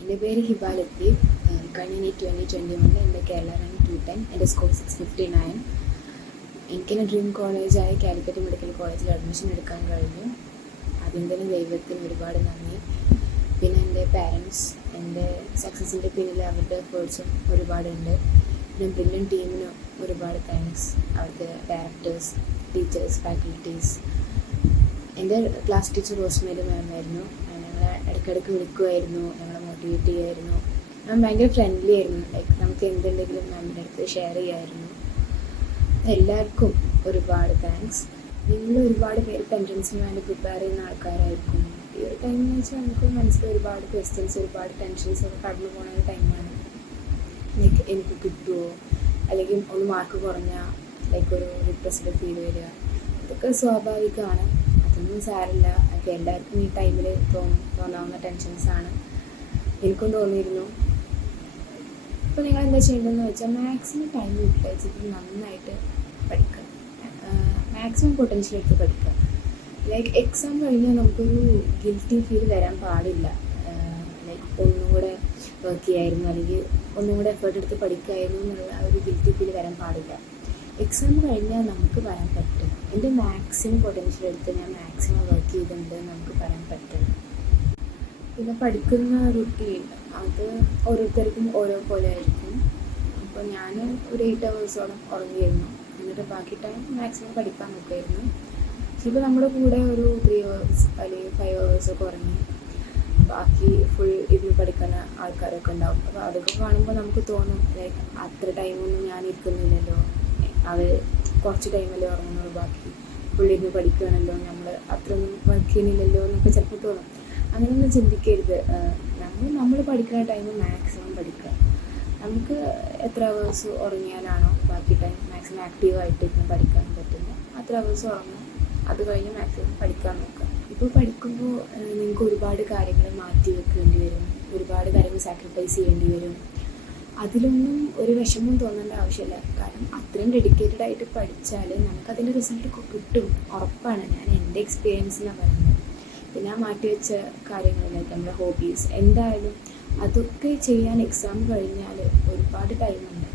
എൻ്റെ പേര് ഹിബ ലത്തീഫ്. കഴിഞ്ഞ NEET 2021 എൻ്റെ കേരള റാങ്ക് 210, എൻ്റെ സ്കോർ 659. എനിക്കെൻ്റെ ഡ്രീം കോളേജായ കാലിക്കറ്റ് മെഡിക്കൽ കോളേജിൽ അഡ്മിഷൻ എടുക്കാൻ കഴിഞ്ഞു. ആദ്യം തന്നെ ദൈവത്തിന് ഒരുപാട് നന്ദി. പിന്നെ എൻ്റെ പാരൻസ്, എൻ്റെ സക്സസിൻ്റെ പിന്നിൽ അവരുടെ എഫേർട്സും ഒരുപാടുണ്ട്. പിന്നെ ബ്രില്യൻ ടീമിനും ഒരുപാട് താങ്ക്സ്. അവരുടെ ഡയറക്ടേഴ്സ്, ടീച്ചേഴ്സ്, ഫാക്കൽറ്റീസ്. എൻ്റെ ക്ലാസ് ടീച്ചർ റോസ്മേരി മാമായിരുന്നു. ഞങ്ങളെ ഇടയ്ക്കിടയ്ക്ക് വിളിക്കുമായിരുന്നു, ഞങ്ങളെ മോട്ടിവേറ്റ് ചെയ്യുമായിരുന്നു. മാം ഭയങ്കര ഫ്രണ്ട്ലി ആയിരുന്നു. ലൈക്ക് നമുക്ക് എന്തുണ്ടെങ്കിലും മാമിൻ്റെ അടുത്ത് ഷെയർ ചെയ്യുമായിരുന്നു. എല്ലാവർക്കും ഒരുപാട് താങ്ക്സ്. നിങ്ങൾ ഒരുപാട് പേര് എൻട്രൻസിന് വേണ്ടി പ്രിപ്പയർ ചെയ്യുന്ന ആൾക്കാരായിരിക്കും. ഈ ഒരു ടൈം എന്ന് വെച്ചാൽ നമുക്ക് മനസ്സിൽ ഒരുപാട് ക്വസ്റ്റ്യൻസ്, ഒരുപാട് ടെൻഷൻസ് ഒക്കെ കടന്നു പോകുന്ന ഒരു ടൈമാണ്. ലൈക്ക് എനിക്ക് കിട്ടുമോ, അല്ലെങ്കിൽ ഒന്ന് മാർക്ക് കുറഞ്ഞാൽ ലൈക്ക് ഒരു ഡിപ്രസ്ഡ് ഫീൽ വരിക, ഇതൊക്കെ സ്വാഭാവികമാണ്. അതൊന്നും സാരമില്ല. അതൊക്കെ എല്ലാവർക്കും ഈ ടൈമിൽ തോന്നാവുന്ന ടെൻഷൻസാണ്. എനിക്കും തോന്നിയിരുന്നു. ഇപ്പോൾ നിങ്ങൾ എന്താ ചെയ്യേണ്ടതെന്ന് വെച്ചാൽ മാക്സിമം ടൈം യൂട്ടിലൈസ് ചെയ്ത് നന്നായിട്ട് പഠിക്കുക. മാക്സിമം പൊട്ടൻഷ്യൽ എടുത്ത് പഠിക്കുക. ലൈക്ക് എക്സാം കഴിഞ്ഞാൽ നമുക്കൊരു ഗിൽറ്റി ഫീൽ വരാൻ പാടില്ല. ലൈക്ക് ഒന്നും കൂടെ വർക്ക് ചെയ്യായിരുന്നു, അല്ലെങ്കിൽ ഒന്നും കൂടെ എഫേർട്ട് എടുത്ത് പഠിക്കുമായിരുന്നു എന്നുള്ള ഒരു ഗിൽറ്റി ഫീൽ വരാൻ പാടില്ല. എക്സാം കഴിഞ്ഞാൽ നമുക്ക് പറയാൻ പറ്റും. എൻ്റെ മാക്സിമം പൊട്ടൻഷ്യൽ എടുത്ത് ഞാൻ മാക്സിമം വർക്ക് ചെയ്തിട്ടുണ്ട് നമുക്ക് പറയാൻ പറ്റും. പിന്നെ പഠിക്കുന്ന റുട്ടീൻ അത് ഓരോരുത്തർക്കും ഓരോ പോലെ ആയിരിക്കും. അപ്പോൾ ഞാൻ ഒരു 8 hours ഉറങ്ങിയിരുന്നു. എന്നിട്ട് ബാക്കി ടൈം മാക്സിമം പഠിക്കാൻ നോക്കുമായിരുന്നു. ഇപ്പോൾ നമ്മുടെ കൂടെ ഒരു 3 hours അല്ലെങ്കിൽ 5 hours ഒക്കെ ഉറങ്ങി ബാക്കി ഫുൾ ഇരുന്ന് പഠിക്കുന്ന ആൾക്കാരൊക്കെ ഉണ്ടാവും. അപ്പോൾ അതൊക്കെ കാണുമ്പോൾ നമുക്ക് തോന്നും ലൈക്ക് അത്ര ടൈമൊന്നും ഞാൻ ഇരിക്കുന്നില്ലല്ലോ, അത് കുറച്ച് ടൈമല്ലേ ഉറങ്ങുന്നുള്ളൂ, ബാക്കി ഫുള്ളിരുന്ന് പഠിക്കുകയാണല്ലോ, നമ്മൾ അത്രയൊന്നും വർക്ക് ചെയ്യുന്നില്ലല്ലോ എന്നൊക്കെ ചിലപ്പോൾ തോന്നും. അങ്ങനെയൊന്നും ചിന്തിക്കരുത്. നമ്മൾ പഠിക്കുന്ന ടൈം മാക്സിമം പഠിക്കുക. നമുക്ക് എത്ര അവേഴ്സ് ഉറങ്ങിയാലാണോ ബാക്കി ടൈം മാക്സിമം ആക്റ്റീവായിട്ട് ഇരുന്ന് പഠിക്കാൻ പറ്റുന്നത് അത്ര അവേഴ്സ് ഉറങ്ങും. അത് കഴിഞ്ഞ് മാക്സിമം പഠിക്കാൻ നോക്കുക. ഇപ്പോൾ പഠിക്കുമ്പോൾ നിങ്ങൾക്ക് ഒരുപാട് കാര്യങ്ങൾ മാറ്റി വെക്കേണ്ടി വരും, ഒരുപാട് കാര്യങ്ങൾ സാക്രിഫൈസ് ചെയ്യേണ്ടി വരും. അതിലൊന്നും ഒരു വിഷമം തോന്നേണ്ട ആവശ്യമില്ല. കാരണം അത്രയും ഡെഡിക്കേറ്റഡ് ആയിട്ട് പഠിച്ചാൽ നമുക്കതിൻ്റെ റിസൾട്ട് കിട്ടും, ഉറപ്പാണ്. ഞാൻ എൻ്റെ എക്സ്പീരിയൻസിലാണ് പറയുന്നത്. പിന്നെ ആ മാറ്റി വെച്ച കാര്യങ്ങളിലേക്ക് നമ്മുടെ ഹോബീസ് എന്തായാലും അതൊക്കെ ചെയ്യാൻ എക്സാം കഴിഞ്ഞാൽ ഒരുപാട് ടൈമുണ്ട്.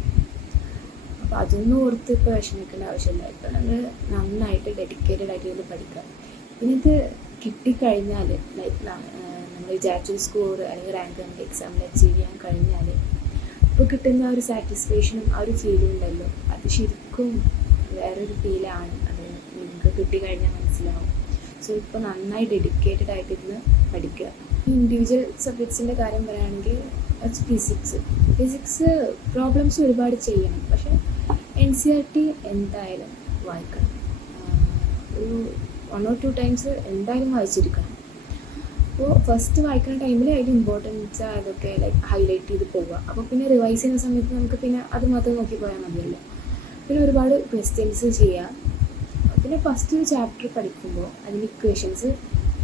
അപ്പോൾ അതൊന്നും ഓർത്ത് ഇപ്പോൾ വിഷമിക്കേണ്ട ആവശ്യമില്ല. ഇപ്പോൾ നമ്മൾ നന്നായിട്ട് ഡെഡിക്കേറ്റഡ് ആയിട്ട് ഇത് പഠിക്കുക. പിന്നെ ഇത് കിട്ടിക്കഴിഞ്ഞാൽ ലൈക്ക് നമ്മൾ വിചാരിച്ചൊരു സ്കോർ അല്ലെങ്കിൽ റാങ്ക് നമുക്ക് എക്സാമിൽ അച്ചീവ് ചെയ്യാൻ കഴിഞ്ഞാൽ ഇപ്പോൾ കിട്ടുന്ന ആ ഒരു സാറ്റിസ്ഫാക്ഷനും ആ ഒരു ഫീലും ഉണ്ടല്ലോ, അത് ശരിക്കും വേറൊരു ഫീലാണ്. അത് നിങ്ങൾക്ക് കിട്ടിക്കഴിഞ്ഞാൽ മനസ്സിലാവും. സോ ഇപ്പോൾ നന്നായി ഡെഡിക്കേറ്റഡ് ആയിട്ടിരുന്ന് പഠിക്കുക. ഇൻഡിവിജ്വൽ സബ്ജക്ട്സിൻ്റെ കാര്യം പറയുകയാണെങ്കിൽ ഫിസിക്സ് പ്രോബ്ലംസ് ഒരുപാട് ചെയ്യണം. പക്ഷേ NCERT എന്തായാലും വായിക്കണം. ഒരു 1 or 2 times എന്തായാലും വായിച്ചിരിക്കണം. അപ്പോൾ ഫസ്റ്റ് വായിക്കുന്ന ടൈമിൽ അതിൻ്റെ ഇമ്പോർട്ടൻസ് അതൊക്കെ ലൈക്ക് ഹൈലൈറ്റ് ചെയ്ത് പോവുക. അപ്പോൾ പിന്നെ റിവൈസ് ചെയ്യുന്ന സമയത്ത് നമുക്ക് പിന്നെ അത് മാത്രം നോക്കി പോയാൽ മതിയല്ലോ. പിന്നെ ഒരുപാട് ക്വസ്റ്റ്യൻസ് ചെയ്യുക. പിന്നെ ഫസ്റ്റ് ഒരു ചാപ്റ്റർ പഠിക്കുമ്പോൾ അതിൻ്റെ ഇക്വേഷൻസ്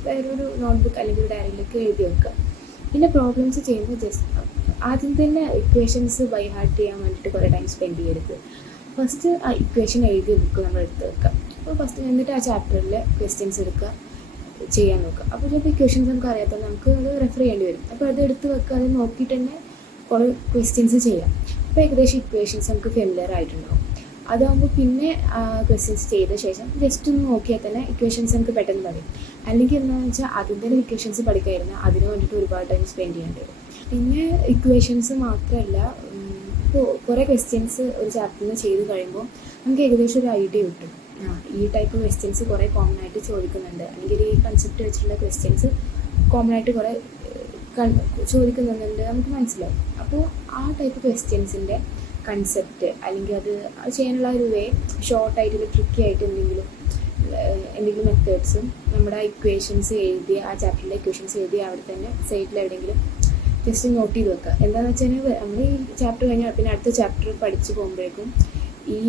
വേറൊരു നോട്ട്ബുക്ക് അല്ലെങ്കിൽ ഒരു ഡയറിയിലേക്ക് എഴുതി വെക്കുക. പിന്നെ പ്രോബ്ലംസ് ചെയ്യുമ്പോൾ ജസ്റ്റ് ആദ്യം തന്നെ ഇക്വേഷൻസ് ബൈ ഹാർട്ട് ചെയ്യാൻ വേണ്ടിയിട്ട് കുറേ ടൈം സ്പെൻഡ് ചെയ്യരുത്. ഫസ്റ്റ് ആ ഇക്വേഷൻ എഴുതി ബുക്ക് നമ്മൾ എടുത്ത് വെക്കുക. അപ്പോൾ ഫസ്റ്റ് എന്നിട്ട് ആ ചാപ്റ്ററിൽ ക്വസ്റ്റ്യൻസ് എടുക്കുക, ചെയ്യാൻ നോക്കുക. അപ്പോൾ ചിലപ്പോൾ ഇക്വേഷൻസ് നമുക്ക് അറിയാത്ത നമുക്ക് അത് റെഫർ ചെയ്യേണ്ടി വരും. അപ്പോൾ അത് എടുത്ത് വെക്കുക, അത് നോക്കിയിട്ട് തന്നെ കുറേ ക്വസ്റ്റ്യൻസ് ചെയ്യാം. അപ്പോൾ ഏകദേശം ഇക്വേഷൻസ് നമുക്ക് ഫെമിലിയർ ആയിട്ടുണ്ടാവും. അതാകുമ്പോൾ പിന്നെ ക്വസ്റ്റ്യൻസ് ചെയ്ത ശേഷം ജസ്റ്റ് ഒന്ന് നോക്കിയാൽ തന്നെ ഇക്വേഷൻസ് നമുക്ക് പെട്ടെന്ന് പറയും. അല്ലെങ്കിൽ എന്താണെന്ന് വെച്ചാൽ അതിൻ്റെ ഇക്വേഷൻസ് പഠിക്കാതിരുന്നാൽ അതിന് വേണ്ടിയിട്ട് ഒരുപാട് ടൈം സ്പെൻഡ് ചെയ്യേണ്ടി വരും. പിന്നെ ഇക്വേഷൻസ് മാത്രമല്ല, ഇപ്പോൾ കുറേ ക്വസ്റ്റ്യൻസ് ഒരു ചാപ്റ്ററിൽ നിന്ന് ചെയ്ത് കഴിയുമ്പോൾ നമുക്ക് ഏകദേശം ഒരു ഐഡിയ കിട്ടും. ഈ ടൈപ്പ് ക്വസ്റ്റ്യൻസ് കുറേ കോമൺ ആയിട്ട് ചോദിക്കുന്നുണ്ട്, അല്ലെങ്കിൽ ഈ കൺസെപ്റ്റ് വെച്ചിട്ടുള്ള ക്വസ്റ്റ്യൻസ് കോമൺ ആയിട്ട് കുറേ ചോദിക്കുന്നുണ്ട്, നമുക്ക് മനസ്സിലാവും. അപ്പോൾ ആ ടൈപ്പ് ക്വസ്റ്റ്യൻസിൻ്റെ കൺസെപ്റ്റ് അല്ലെങ്കിൽ അത് ചെയ്യാനുള്ള ഒരു വേ ഷോർട്ടായിട്ട് ട്രിക്കി ആയിട്ട് എന്തെങ്കിലും മെത്തേഡ്സും നമ്മുടെ ഇക്വേഷൻസ് എഴുതി ആ ചാപ്റ്ററിലെ ഇക്വേഷൻസ് എഴുതി അവിടെ തന്നെ സൈഡിൽ എവിടെയെങ്കിലും ജസ്റ്റ് നോട്ട് ചെയ്ത് വെക്കുക. എന്താണെന്ന് വെച്ചാൽ നമ്മൾ ഈ ചാപ്റ്റർ കഴിഞ്ഞാൽ പിന്നെ അടുത്ത ചാപ്റ്റർ പഠിച്ച് പോകുമ്പോഴേക്കും ഈ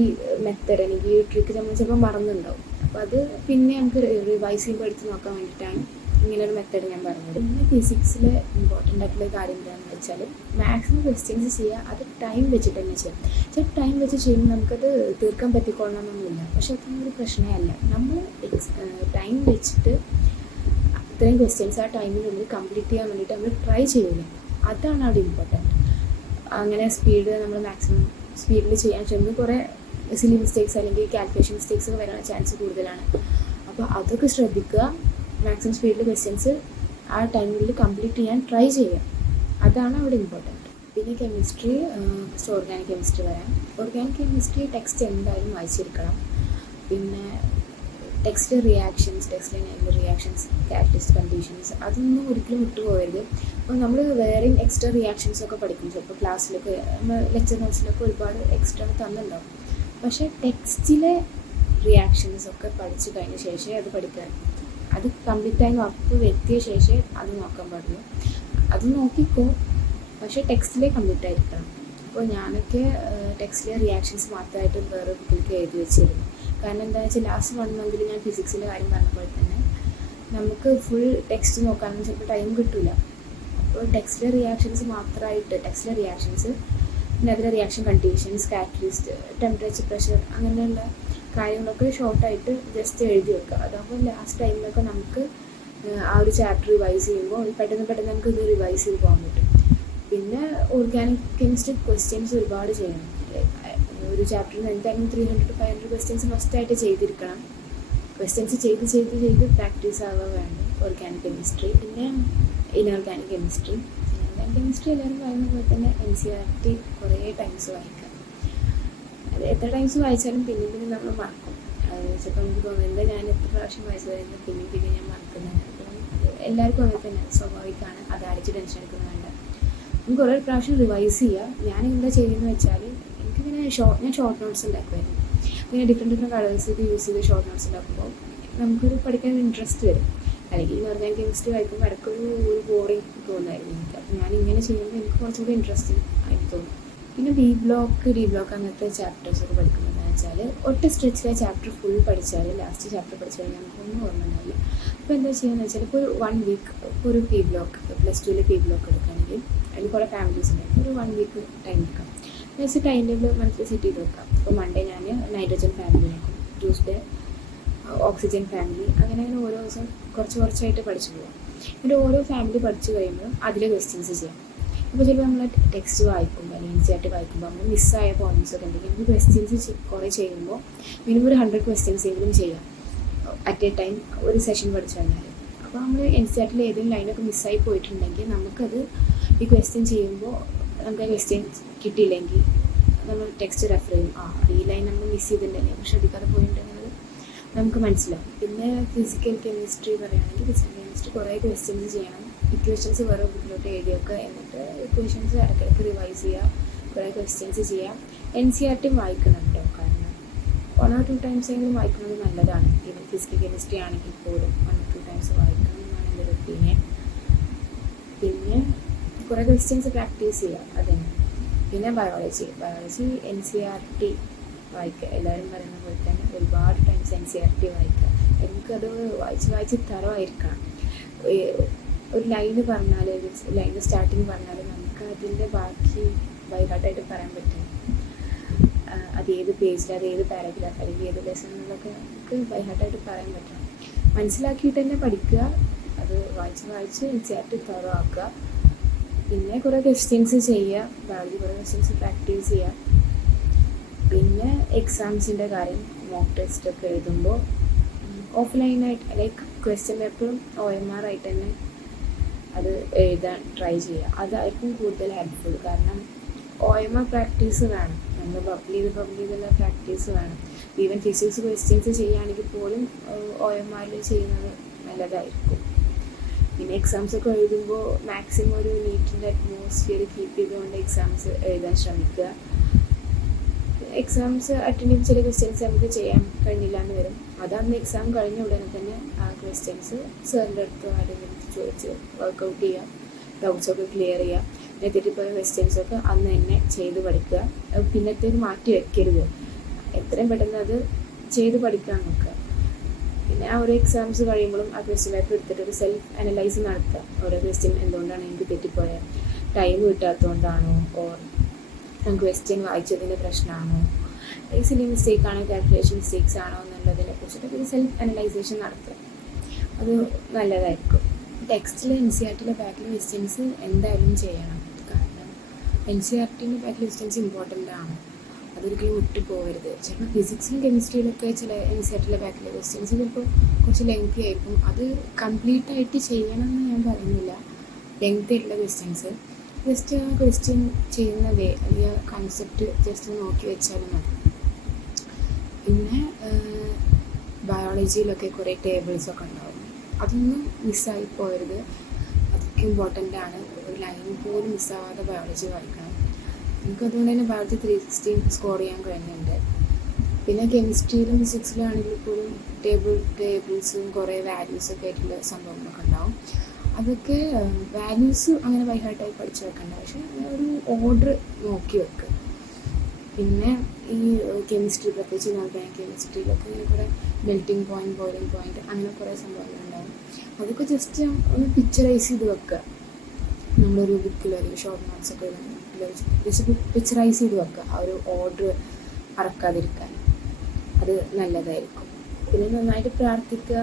മെത്തേഡ് അല്ലെങ്കിൽ ഈ ട്രിക്ക് നമ്മൾ ചിലപ്പോൾ മറന്നുണ്ടാവും. അപ്പോൾ അത് പിന്നെ നമുക്ക് റിവൈസ് ചെയ്യുമ്പോൾ എടുത്ത് നോക്കാൻ വേണ്ടിയിട്ടാണ് ഇങ്ങനൊരു മെത്തേഡ് ഞാൻ പറഞ്ഞത്. പിന്നെ ഫിസിക്സിൽ ഇമ്പോർട്ടൻ്റ് ആയിട്ടുള്ള കാര്യം എന്താണെന്ന് വെച്ചാൽ മാക്സിമം ക്വസ്റ്റ്യൻസ് ചെയ്യുക. അത് ടൈം വെച്ചിട്ട് തന്നെ ചെയ്യാം. ചില ടൈം വെച്ച് ചെയ്യുമ്പോൾ നമുക്കത് തീർക്കാൻ പറ്റിക്കൊള്ളണമെന്നൊന്നുമില്ല. പക്ഷെ അതൊന്നും ഒരു പ്രശ്നമല്ല. നമ്മൾ ടൈം വെച്ചിട്ട് അത്രയും ക്വസ്റ്റ്യൻസ് ആ ടൈമിനുള്ളിൽ കംപ്ലീറ്റ് ചെയ്യാൻ വേണ്ടിയിട്ട് നമ്മൾ ട്രൈ ചെയ്യില്ല. അതാണ് അവിടെ ഇമ്പോർട്ടൻറ്റ്. അങ്ങനെ സ്പീഡ് നമ്മൾ മാക്സിമം സ്പീഡിൽ ചെയ്യാൻ ശ്രമിക്കും. കുറേ സിലി മിസ്റ്റേക്സ് അല്ലെങ്കിൽ കാൽക്കുലേഷൻ മിസ്റ്റേക്സ് ഒക്കെ വരാൻ ചാൻസ് കൂടുതലാണ്. അപ്പോൾ അതൊക്കെ ശ്രദ്ധിക്കുക. മാക്സിമം സ്പീഡിൽ ക്വസ്റ്റ്യൻസ് ആ ടൈമിനുള്ളിൽ കംപ്ലീറ്റ് ചെയ്യാൻ ട്രൈ ചെയ്യുക. അതാണ് അവിടെ ഇമ്പോർട്ടൻറ്റ്. പിന്നെ കെമിസ്ട്രി, ഫസ്റ്റ് ഓർഗാനിക് കെമിസ്ട്രി വരാം. ഓർഗാനിക് കെമിസ്ട്രി ടെക്സ്റ്റ് എന്തായാലും വായിച്ചിരിക്കണം. പിന്നെ ടെക്സ്റ്റ് റിയാക്ഷൻസ്, ടെക്സ്റ്റിലെ റിയാക്ഷൻസ്, കാറ്റലിസ്റ്റ് കണ്ടീഷൻസ്, അതൊന്നും ഒരിക്കലും വിട്ടുപോകരുത്. അപ്പോൾ നമ്മൾ വേറെയും എക്സ്ട്രാ റിയാക്ഷൻസൊക്കെ പഠിക്കും. ചിലപ്പോൾ ക്ലാസ്സിലൊക്കെ നമ്മൾ ലെക്ചർ നോട്ട്സിലൊക്കെ ഒരുപാട് എക്സ്ട്രാ തന്നിട്ടുണ്ടാവും. പക്ഷേ ടെക്സ്റ്റിലെ റിയാക്ഷൻസൊക്കെ പഠിച്ചു കഴിഞ്ഞ ശേഷമേ അത് പഠിക്കാൻ, അത് കംപ്ലീറ്റായി ഉറപ്പ് വരുത്തിയ ശേഷമേ അത് നോക്കാൻ പാടുള്ളൂ. അത് നോക്കിക്കോ, പക്ഷേ ടെക്സ്റ്റിലേ കംപ്ലീറ്റ് ആയിരിക്കണം. അപ്പോൾ ഞാനൊക്കെ ടെക്സ്റ്റിലെ റിയാക്ഷൻസ് മാത്രമായിട്ട് വേറെ ബുക്കിലേക്ക് എഴുതി വെച്ചിരുന്നു. കാരണം എന്താണെന്ന് വെച്ചാൽ ലാസ്റ്റ് 1 മന്തിൽ ഞാൻ ഫിസിക്സിൻ്റെ കാര്യം പറഞ്ഞപ്പോൾ തന്നെ നമുക്ക് ഫുൾ ടെക്സ്റ്റ് നോക്കാനൊന്നും ചിലപ്പോൾ ടൈം കിട്ടില്ല. അപ്പോൾ ടെക്സ്റ്റിലെ റിയാക്ഷൻസ് മാത്രമായിട്ട്, ടെക്സ്റ്റിലെ റിയാക്ഷൻസ് പിന്നെ അതിലെ reaction conditions, catalyst, temperature, pressure, അങ്ങനെയുള്ള കാര്യങ്ങളൊക്കെ ഷോർട്ടായിട്ട് ജസ്റ്റ് എഴുതി വെക്കുക. അതാകുമ്പോൾ ലാസ്റ്റ് ടൈമിലൊക്കെ നമുക്ക് ആ ഒരു ചാപ്റ്റർ റിവൈസ് ചെയ്യുമ്പോൾ പെട്ടെന്ന് നമുക്ക് ഇത് റിവൈസ് ചെയ്ത് പോകാൻ പറ്റും. പിന്നെ ഓർഗാനിക് കെമിസ്ട്രി ക്വസ്റ്റ്യൻസ് ഒരുപാട് ചെയ്യണം. ഒരു ചാപ്റ്ററിന് എന്തായാലും 300 to 500 ക്വസ്റ്റ്യൻസ് മസ്റ്റായിട്ട് ചെയ്തിരിക്കണം. ക്വസ്റ്റ്യൻസ് ചെയ്ത് പ്രാക്ടീസ് ആവുക വേണം ഓർഗാനിക് കെമിസ്ട്രി. പിന്നെ ഇനോർഗാനിക് കെമിസ്ട്രി എല്ലാവരും പറയുന്ന പോലെ തന്നെ NCERT കുറേ ടൈംസ് വായിക്കാം. അത് എത്ര ടൈംസ് വായിച്ചാലും പിന്നെ നമ്മൾ മറക്കും. ചിലപ്പോൾ നമുക്ക് തോന്നുന്നത് ഞാൻ എത്ര പ്രാവശ്യം വായിച്ചു വരുന്നത് പിന്നെ ഞാൻ മറക്കുന്നതാണ്. അത് എല്ലാവർക്കും അങ്ങനെ തന്നെ സ്വാഭാവികമാണ്. അത് അടിച്ച് ടെൻഷൻ എടുക്കുന്നത് വേണ്ട. നമുക്ക് കുറേ പ്രാവശ്യം റിവൈസ് ചെയ്യുക. ഞാൻ എന്താ ചെയ്യുന്നത് വെച്ചാൽ എനിക്കിങ്ങനെ ഞാൻ ഷോർട്ട് നോട്ട്സ് ഉണ്ടാക്കുമായിരുന്നു. ഇങ്ങനെ ഡിഫറെൻറ്റ് കളേഴ്സൊക്കെ യൂസ് ചെയ്ത് ഷോർട്ട് നോട്ട്സ് ഉണ്ടാക്കുമ്പോൾ നമുക്കൊരു പഠിക്കാൻ ഇൻട്രസ്റ്റ് വരും. അല്ലെങ്കിൽ ഓർഗാനിക് കെമിസ്ട്രി വായിക്കുമ്പോൾ ഇടയ്ക്കൊരു ബോറിങ് തോന്നുമായിരുന്നു എനിക്ക്. അപ്പോൾ ഞാൻ ഇങ്ങനെ ചെയ്യുമ്പോൾ എനിക്ക് കുറച്ചുകൂടി ഇൻട്രസ്റ്റിംഗ് ആയിട്ട് തോന്നും. പിന്നെ ഡി ബ്ലോക്ക് അങ്ങനത്തെ ചാപ്റ്റേഴ്സൊക്കെ പഠിക്കുന്നതെന്ന് വെച്ചാൽ ഒറ്റ സ്ട്രെച്ചിലെ ചാപ്റ്റർ ഫുൾ പഠിച്ചാൽ ലാസ്റ്റ് ചാപ്റ്റർ പഠിച്ചു കഴിഞ്ഞാൽ നമുക്കൊന്നും ഓർമ്മ ഉണ്ടാവില്ല. അപ്പോൾ എന്താ ചെയ്യുകയെന്ന് വെച്ചാൽ ഇപ്പോൾ ഒരു 1 വീക്ക് ഇപ്പോൾ ഒരു P ബ്ലോക്ക്, +2 P ബ്ലോക്ക് എടുക്കുകയാണെങ്കിൽ അതിൽ കുറേ ഫാമിലീസ് ഉണ്ട്. ഒരു 1 വീക്ക് ടൈം എടുക്കാം. നെക്സ്റ്റ് ടൈം ടേബിൾ മനസ്സിൽ സെറ്റ് ചെയ്ത് വെക്കാം. അപ്പോൾ മൺഡേ ഞാൻ നൈട്രജൻ ഫാമിലി നോക്കും, ട്യൂസ്ഡേ ഓക്സിജൻ ഫാമിലി, അങ്ങനെ ഓരോ ദിവസം കുറച്ചായിട്ട് പഠിച്ചു പോകാം. എന്നിട്ട് ഓരോ ഫാമിലി പഠിച്ചു കഴിയുമ്പോൾ അതിലെ ക്വസ്റ്റ്യൻസ് ചെയ്യാം. ഇപ്പോൾ ചിലപ്പോൾ നമ്മൾ ടെക്സ്റ്റ് വായിക്കുമ്പോൾ അല്ലെങ്കിൽ NCERT വായിക്കുമ്പോൾ നമ്മൾ മിസ്സായ പോയിൻറ്റ്സ് ഒക്കെ ഉണ്ടെങ്കിൽ നമുക്ക് ക്വസ്റ്റ്യൻസ് കുറേ ചെയ്യുമ്പോൾ മിനിമം ഒരു 100 ക്വസ്റ്റ്യൻസ് എങ്കിലും ചെയ്യാം അറ്റ് എ ടൈം ഒരു സെഷൻ പഠിച്ചു കഴിഞ്ഞാൽ. അപ്പോൾ നമ്മൾ NCERT ഏതെങ്കിലും ലൈനൊക്കെ മിസ്സായി പോയിട്ടുണ്ടെങ്കിൽ നമുക്കത് ഈ ക്വസ്റ്റ്യൻ ചെയ്യുമ്പോൾ നമുക്ക് ആ ക്വസ്റ്റ്യൻ കിട്ടിയില്ലെങ്കിൽ നമ്മൾ ടെക്സ്റ്റ് റെഫർ ചെയ്യും. ഈ ലൈൻ നമ്മൾ മിസ് ചെയ്തിട്ടുണ്ടെങ്കിൽ നമ്മൾ ശ്രദ്ധിക്കാതെ പോയിട്ടുണ്ടെങ്കിൽ നമുക്ക് മനസ്സിലാവും. പിന്നെ ഫിസിക്കൽ കെമിസ്ട്രി പറയുകയാണെങ്കിൽ ഫിസിക്കൽ കെമിസ്ട്രി കുറേ ക്വസ്റ്റ്യൻസ് ചെയ്യണം. ഇക്വേഷൻസ് വേറെ ബുക്കിലോട്ട് എഴുതി വെക്കുക. എന്നിട്ട് ഇക്വേഷൻസ് ഇടയ്ക്കിടയ്ക്ക് റിവൈസ് ചെയ്യുക, കുറേ ക്വസ്റ്റ്യൻസ് ചെയ്യാം. NCERT വായിക്കണം കേട്ടോ. കാരണം 1 or 2 ടൈംസ് എങ്കിലും വായിക്കുന്നത് നല്ലതാണ്. ഈവൻ ഫിസിക്കൽ കെമിസ്ട്രി ആണെങ്കിൽ പോലും 1 or 2 ടൈംസ് വായിക്കണം എന്നാണ് എൻ്റെ ഒരു ഒപ്പീനിയൻ. പിന്നെ കുറേ ക്വസ്റ്റ്യൻസ് പ്രാക്ടീസ് ചെയ്യുക, അതന്നെ. പിന്നെ ബയോളജി NCERT വായിക്കുക. എല്ലാവരും പറയുന്ന പോലെ തന്നെ ഒരുപാട് ടൈംസ് NCERT വായിക്കുക. എനിക്കത് വായിച്ച് തരമായിരിക്കണം. ഒരു ലൈന് പറഞ്ഞാൽ, ലൈന് സ്റ്റാർട്ടിങ് പറഞ്ഞാൽ നമുക്ക് അതിൻ്റെ ബാക്കി ബൈഹാർട്ടായിട്ട് പറയാൻ പറ്റും. അത് ഏത് പേജിൽ, അത് ഏത് പാരഗ്രാഫ് അല്ലെങ്കിൽ ഏത് ലെസണിലൊക്കെ നമുക്ക് ബൈഹാർട്ടായിട്ട് പറയാൻ പറ്റണം. മനസ്സിലാക്കിയിട്ട് തന്നെ പഠിക്കുക. അത് വായിച്ച് NCERT തറവാക്കുക. പിന്നെ കുറേ ക്വസ്റ്റ്യൻസ് ചെയ്യുക, ബയോളജി കുറേ ക്വസ്റ്റ്യൻസ് പ്രാക്ടീസ് ചെയ്യുക. പിന്നെ എക്സാംസിൻ്റെ കാര്യം, മോക്ക് ടെസ്റ്റൊക്കെ എഴുതുമ്പോൾ ഓഫ്ലൈനായിട്ട് ലൈക്ക് ക്വസ്റ്റ്യൻ പേപ്പറും OMR ആയിട്ട് തന്നെ അത് എഴുതാൻ ട്രൈ ചെയ്യുക. അതായിരിക്കും കൂടുതൽ ഹെൽപ്ഫുൾ. കാരണം OMR പ്രാക്ടീസ് വേണം. നമ്മൾ ബബിൾ ചെയ്തുള്ള പ്രാക്ടീസ് വേണം. ഈവൻ ഫിസിക്സ് ക്വസ്റ്റ്യൻസ് ചെയ്യുകയാണെങ്കിൽ പോലും OMRൽ ചെയ്യുന്നത് നല്ലതായിരിക്കും. പിന്നെ എക്സാംസൊക്കെ എഴുതുമ്പോൾ മാക്സിമം ഒരു നീറ്റിൻ്റെ അറ്റ്മോസ്ഫിയർ കീപ്പ് ചെയ്തുകൊണ്ട് എക്സാംസ് എഴുതാൻ ശ്രമിക്കുക. എക്സാംസ് അറ്റൻഡ് ചെയ്ത് ചില ക്വസ്റ്റ്യൻസ് നമുക്ക് ചെയ്യാൻ കഴിഞ്ഞില്ല എന്ന് വരും. അതാണ് എക്സാം കഴിഞ്ഞ ഉടനെ തന്നെ ആ ക്വസ്റ്റ്യൻസ് സാറിൻ്റെ അടുത്ത് ആരെങ്കിലും ചോദിച്ച് വർക്കൗട്ട് ചെയ്യുക, ഡൗട്ട്സൊക്കെ ക്ലിയർ ചെയ്യുക. പിന്നെ തെറ്റിപ്പോയ ക്വസ്റ്റ്യൻസൊക്കെ അന്ന് തന്നെ ചെയ്ത് പഠിക്കുക. പിന്നത്തേക്ക് മാറ്റി വയ്ക്കരുത്. എത്രയും പെട്ടെന്ന് അത് ചെയ്ത് പഠിക്കാൻ നോക്കുക. പിന്നെ ആ ഓരോ എക്സാംസ് കഴിയുമ്പോഴും ആ ക്വസ്റ്റ്യൻ പേപ്പർ എടുത്തിട്ട് ഒരു സെൽഫ് അനലൈസ് നടത്തുക. ഓരോ ക്വസ്റ്റ്യൻ എന്തുകൊണ്ടാണ് എനിക്ക് തെറ്റിപ്പോയത്, ടൈം കിട്ടാത്തതുകൊണ്ടാണോ, ഓർ ക്വസ്റ്റ്യൻ വായിച്ചതിൻ്റെ പ്രശ്നമാണോ, സിലി മിസ്റ്റേക്ക് ആണോ, കാൽക്കുലേഷൻ മിസ്റ്റേക്സ് ആണോ എന്നുള്ളതിനെ കുറിച്ചിട്ട് ഒരു സെൽഫ് അനലൈസേഷൻ നടത്തുക. അത് നല്ലതായിരിക്കും. ടെക്സ്റ്റിൽ NCERT ബാക്കിൽ ക്വസ്റ്റ്യൻസ് എന്തായാലും ചെയ്യണം. കാരണം NCERT ബാക്കിൽ ക്വസ്റ്റ്യൻസ് ഇമ്പോർട്ടൻ്റ് ആണ്, അതൊരിക്കലും വിട്ടു പോകരുത്. ചിലപ്പോൾ ഫിസിക്സിലും കെമിസ്ട്രിയിലൊക്കെ ചില NCERT ബാക്കിലെ ക്വസ്റ്റ്യൻസ് ചിലപ്പോൾ കുറച്ച് ലെങ്തി ആയിരിക്കും. അത് കംപ്ലീറ്റ് ആയിട്ട് ചെയ്യണമെന്ന് ഞാൻ പറയുന്നില്ല. ലെങ്തി ആയിട്ടുള്ള ക്വസ്റ്റ്യൻസ് ജസ്റ്റ് ആ ക്വസ്റ്റ്യൻ ചെയ്യുന്ന വേ അല്ലെങ്കിൽ കൺസെപ്റ്റ് ജസ്റ്റ് നോക്കി വെച്ചാലും മതി. പിന്നെ ബയോളജിയിലൊക്കെ കുറേ ടേബിൾസൊക്കെ ഉണ്ടാവും, അതൊന്നും മിസ്സായി പോകരുത്. അതൊക്കെ ഇമ്പോർട്ടൻ്റ് ആണ്. ഒരു ലൈൻ പോലും മിസ്സാവാതെ ബയോളജി വായിക്കണം. എനിക്കതുകൊണ്ട് തന്നെ ബയോളജി 360 സ്കോർ ചെയ്യാൻ കഴിഞ്ഞിട്ടുണ്ട്. പിന്നെ കെമിസ്ട്രിയിലും ഫിസിക്സിലും ആണെങ്കിൽ പോലും ടേബിൾസും കുറേ വാല്യൂസൊക്കെ ആയിട്ടുള്ള സംഭവങ്ങളൊക്കെ ഉണ്ടാവും. അതൊക്കെ വാല്യൂസ് അങ്ങനെ ബൈഹാർട്ടായി പഠിച്ച് വെക്കണ്ട, പക്ഷേ ഒരു ഓർഡർ നോക്കി വെക്കുക. പിന്നെ ഈ കെമിസ്ട്രി, പ്രത്യേകിച്ച് ഇനോർഗാനിക് കെമിസ്ട്രിയിലൊക്കെ ഇങ്ങനെ കുറേ മെൽറ്റിംഗ് പോയിൻറ്റ്, ബോയിലിംഗ് പോയിൻറ്റ് അങ്ങനെ കുറേ സംഭവങ്ങളുണ്ടാവും. അതൊക്കെ ജസ്റ്റ് ഒന്ന് പിക്ചറൈസ് ചെയ്ത് വെക്കുക. നമ്മളൊരു ബുക്കിലോ അല്ലെങ്കിൽ ഷോർട്ട് നോട്ട്സൊക്കെ ജസ്റ്റ് പിക്ചറൈസ് ചെയ്ത് വെക്കുക, ആ ഒരു ഓർഡർ മറക്കാതിരിക്കാൻ. അത് നല്ലതായിരിക്കും. പിന്നെ നന്നായിട്ട് പ്രാർത്ഥിക്കുക.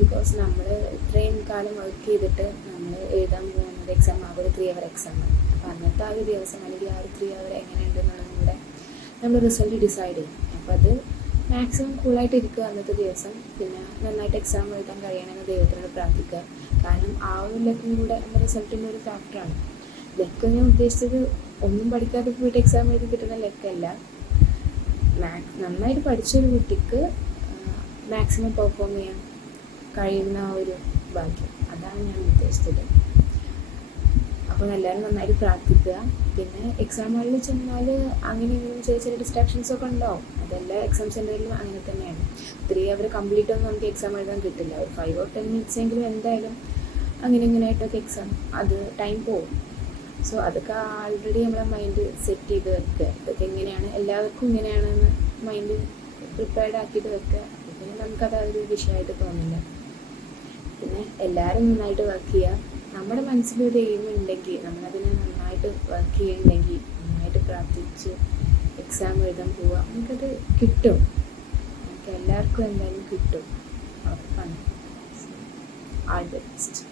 ബിക്കോസ് നമ്മൾ ഇത്രയും കാലം വർക്ക് ചെയ്തിട്ട് നമ്മൾ എഴുതാൻ പോകുന്നത് എക്സാം ആകെ ഒരു 3 hour എക്സാമാണ്. അപ്പോൾ അന്നത്തെ ആ ഒരു ദിവസം അല്ലെങ്കിൽ ആ ഒരു 3 hour എങ്ങനെയുണ്ടെന്നുള്ളതും കൂടെ നമ്മൾ റിസൾട്ട് ഡിസൈഡ് ചെയ്യും. അപ്പോൾ അത് മാക്സിമം കൂളായിട്ട് ഇരിക്കുക അന്നത്തെ ദിവസം. പിന്നെ നന്നായിട്ട് എക്സാം എഴുതാൻ കഴിയണമെന്ന് ദൈവത്തിനോട് പ്രാർത്ഥിക്കുക. കാരണം ആ ഒരു ലക്കും കൂടെ നമ്മുടെ റിസൾട്ടിൻ്റെ ഒരു ഫാക്ടറാണ്. ലക്ക് ഞാൻ ഉദ്ദേശിച്ചത് ഒന്നും പഠിക്കാതെ പോയിട്ട് എക്സാം എഴുതി കിട്ടുന്ന ലക്കല്ല. നന്നായിട്ട് പഠിച്ചൊരു കുട്ടിക്ക് മാക്സിമം പെർഫോം ചെയ്യാൻ കഴിയുന്ന ഒരു ഭാഗ്യം, അതാണ് ഞാൻ ഉദ്ദേശിച്ചത്. അപ്പോൾ എല്ലാവരും നന്നായിട്ട് പ്രാർത്ഥിക്കുക. പിന്നെ എക്സാം ഹാളിൽ ചെന്നാൽ അങ്ങനെ ഇങ്ങനെ ചെറിയ ഡിസ്ട്രാക്ഷൻസൊക്കെ ഉണ്ടാവും. അതെല്ലാ എക്സാം സെൻറ്ററിലും അങ്ങനെ തന്നെയാണ്. 3 hour കംപ്ലീറ്റ് ഒന്നും നമുക്ക് എക്സാം എഴുതാൻ കിട്ടില്ല. ഒരു 5 or 10 minutes എങ്കിലും എന്തായാലും അങ്ങനെ ഇങ്ങനെയായിട്ടൊക്കെ എക്സാം അത് ടൈം പോകും. സോ അതൊക്കെ ആൾറെഡി നമ്മളെ മൈൻഡ് സെറ്റ് ചെയ്ത് വെക്കുക. ഇതൊക്കെ എങ്ങനെയാണ്, എല്ലാവർക്കും ഇങ്ങനെയാണെന്ന് മൈൻഡ് പ്രിപ്പയർഡ് ആക്കിയിട്ട് വെക്കുക. പിന്നെ നമുക്കത് ഒരു വിഷയമായിട്ട് തോന്നില്ല. പിന്നെ എല്ലാവരും നന്നായിട്ട് വർക്ക് ചെയ്യുക. നമ്മുടെ മനസ്സിലൊരു എയിം ഉണ്ടെങ്കിൽ നമ്മളതിനെ നന്നായിട്ട് വർക്ക് ചെയ്യുന്നുണ്ടെങ്കിൽ നന്നായിട്ട് പ്രാർത്ഥിച്ച് എക്സാം എഴുതാൻ പോവുക. നമുക്കത് കിട്ടും. നമുക്ക് എല്ലാവർക്കും എന്തായാലും കിട്ടും, ഉറപ്പാണ്. All the best.